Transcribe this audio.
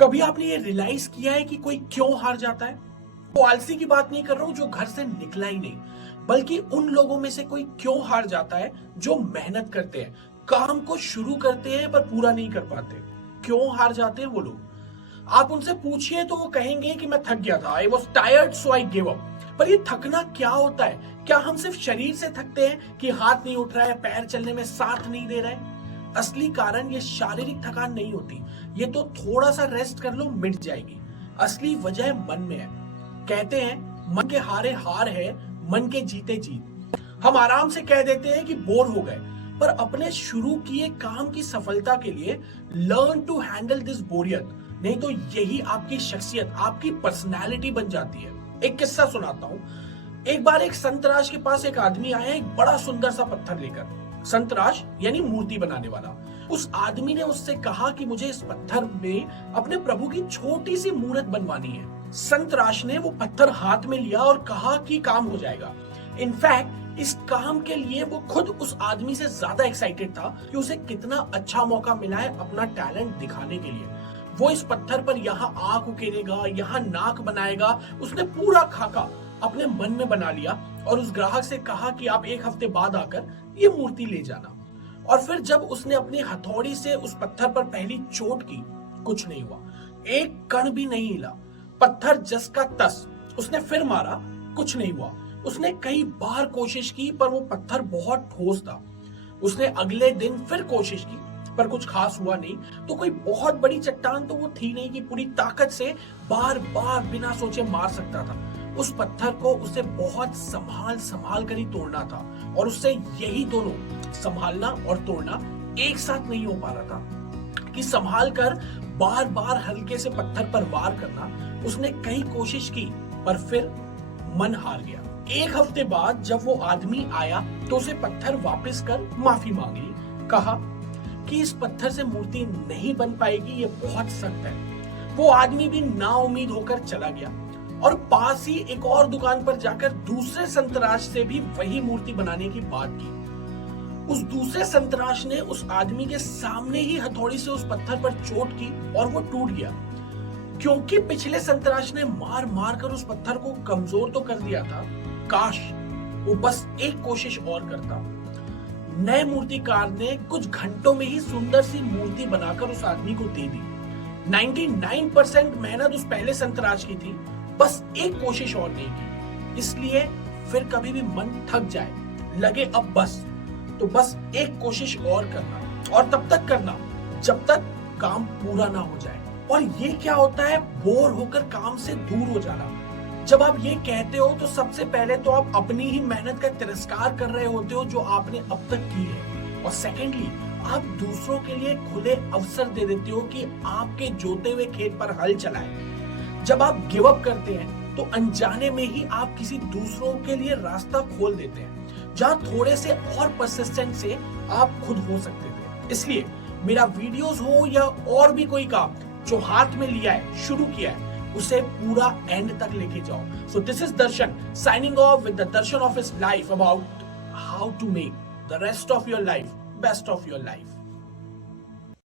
कभी आपने ये रियलाइज किया है कि कोई क्यों हार जाता है? वो आलसी की बात नहीं कर रहा हूं जो घर से निकला ही नहीं, बल्कि उन लोगों में से कोई क्यों हार जाता है जो मेहनत करते हैं, काम को शुरू करते हैं पर पूरा नहीं कर पाते। क्यों हार जाते हैं वो लोग? आप उनसे पूछिए तो वो कहेंगे कि मैं थक गया था, I was tired so I give up. पर ये थकना क्या होता है? क्या हम सिर्फ शरीर से थकते हैं कि हाथ नहीं उठ रहा है, पैर चलने में साथ नहीं दे रहा है? असली कारण ये शारीरिक थकान नहीं होती, ये तो थोड़ा सा रेस्ट कर लो मिट जाएगी। असली वजह मन में है। कहते हैं मन के हारे हार है, मन के जीते जीत। हम आराम से कह देते हैं कि बोर हो गए, पर अपने शुरू किए काम की सफलता के लिए लर्न टू हैंडल दिस बोरियत, नहीं तो यही आपकी शख्सियत, आपकी पर्सनैलिटी बन जाती है। एक किस्सा सुनाता हूं। एक बार एक संतराज के पास एक आदमी आया, एक बड़ा सुंदर सा पत्थर लेकर। संतराज यानी मूर्ति बनाने वाला। उस आदमी ने उससे कहा कि मुझे इस पत्थर में अपने प्रभु की छोटी सी मूर्त बनवानी है। संतराज ने वो पत्थर हाथ में लिया और कहा कि काम हो जाएगा। इनफैक्ट इस काम के लिए वो खुद उस आदमी से ज्यादा एक्साइटेड था कि उसे कितना अच्छा मौका मिला है अपना टैलेंट दिखाने के लिए। वो इस पत्थर पर यहाँ आंख उकेरेगा, यहाँ नाक बनाएगा। उसने पूरा खाका अपने मन में बना लिया और उस ग्राहक से कहा कि आप एक हफ्ते बाद आकर ये मूर्ति ले जाना। और फिर जब उसने अपनी हथौड़ी से उस पत्थर पर पहली चोट की, कुछ नहीं हुआ, एक कण भी नहीं हिला। पत्थर जस का तस। उसने फिर मारा, कुछ नहीं हुआ। उसने कई बार कोशिश की पर वो पत्थर बहुत ठोस था। उसने अगले दिन फिर कोशिश की पर कुछ खास हुआ नहीं। तो कोई बहुत बड़ी चट्टान तो वो थी नहीं कि पूरी ताकत से बार बार बिना सोचे मार सकता था। उस पत्थर को उसे बहुत संभाल संभाल कर ही तोड़ना था, और उससे यही दोनों, संभालना और तोड़ना, एक साथ नहीं हो पा रहा था कि संभाल कर बार बार हल्के से पत्थर पर वार करना। उसने कई कोशिश की पर फिर मन हार गया। एक हफ्ते बाद जब वो आदमी आया तो उसे पत्थर वापस कर माफी मांग ली। कहा कि इस पत्थर से मूर्ति नहीं बन पाएगी, ये बहुत सख्त है। वो आदमी भी नाउम्मीद होकर चला गया और पास ही एक और दुकान पर जाकर दूसरे संतराज से भी वही मूर्ति बनाने की बात की। उस दूसरे संतराज ने उस आदमी के सामने ही हथौड़ी से उस पत्थर पर चोट की और वो टूट गया। क्योंकि पिछले संतराज ने मार मार कर उस पत्थर को कमजोर तो कर दिया था, काश वो बस एक कोशिश और करता। नए मूर्तिकार ने कुछ घंटों में ही सुंदर सी मूर्ति बनाकर उस आदमी को दे दी। 99% मेहनत उस पहले संतराज की थी, बस एक कोशिश और नहीं की। इसलिए फिर कभी भी मन थक जाए, लगे अब बस, तो बस एक कोशिश और करना, और तब तक करना जब तक काम पूरा ना हो जाए। और ये क्या होता है, बोर होकर काम से दूर हो जाना। जब आप ये कहते हो तो सबसे पहले तो आप अपनी ही मेहनत का तिरस्कार कर रहे होते हो जो आपने अब तक की है, और सेकेंडली आप दूसरों के लिए खुले अवसर दे देते हो कि आपके जोते हुए खेत पर हल चलाएं। जब आप गिव अप करते हैं तो अनजाने में ही आप किसी दूसरों के लिए रास्ता खोल देते हैं, जहां थोड़े से और परसिस्टेंट से आप खुद हो सकते थे। इसलिए मेरा वीडियोस हो या और भी कोई काम जो हाथ में लिया है, शुरू किया है, उसे पूरा एंड तक लेके जाओ। So this is Darshan signing off with the darshan of his life about how to make the rest of your life best of your life.